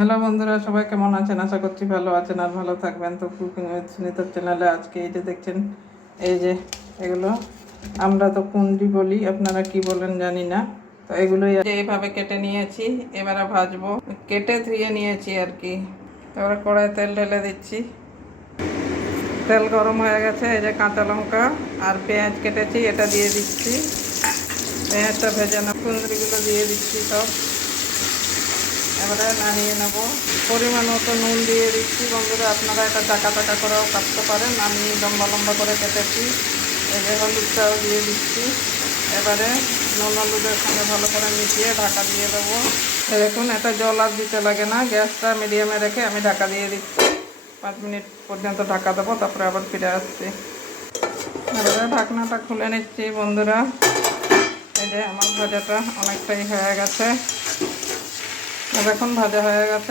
Hello বন্ধুরা, সবাই কেমন আছেন? আশা করছি ভালো আছেন আর ভালো থাকবেন। তো কুকিং উইথ সুনিতার চ্যানেলে আজকে এই যে দেখছেন, এই যে এগুলো আমরা তো কুন্ডি বলি, আপনারা কি বলেন জানি না। তো এগুলোই এইভাবে কেটে নিয়েছি, এবারে ভাজবো। কেটে ধুয়ে নিয়েছি আর কি। এবারে কড়াইয়ে তেল ঢেলে দিচ্ছি। তেল গরম হয়ে গেছে, এই যে কাঁচা লঙ্কা আর পেঁয়াজ কেটেছি, এটা দিয়ে দিচ্ছি। পেঁয়াজটা ভেজে না, কুঁদরিগুলো দিয়ে দিচ্ছি সব। এবারে নামিয়ে নেব। পরিমাণ মতো নুন দিয়ে দিচ্ছি। বন্ধুরা, আপনারা এটা চাকা চাকা করেও কাটতে পারেন, আমি লম্বা লম্বা করে কেটেছি। এই যে হলুদটাও দিয়ে দিচ্ছি। এবারে নুন হলুদের সঙ্গে ভালো করে মিশিয়ে ঢাকা দিয়ে দেবো। দেখুন, এটা জল আর দিতে লাগে না। গ্যাসটা মিডিয়ামে রেখে আমি ঢাকা দিয়ে দিচ্ছি। 5 মিনিট পর্যন্ত ঢাকা দেবো, তারপরে আবার ফিরে আসছি। এবারে ঢাকনাটা খুলে নিচ্ছি বন্ধুরা। এই যে আমার ভাজাটা অনেকটাই হয়ে গেছে। দেখুন, ভাজা হয়ে গেছে।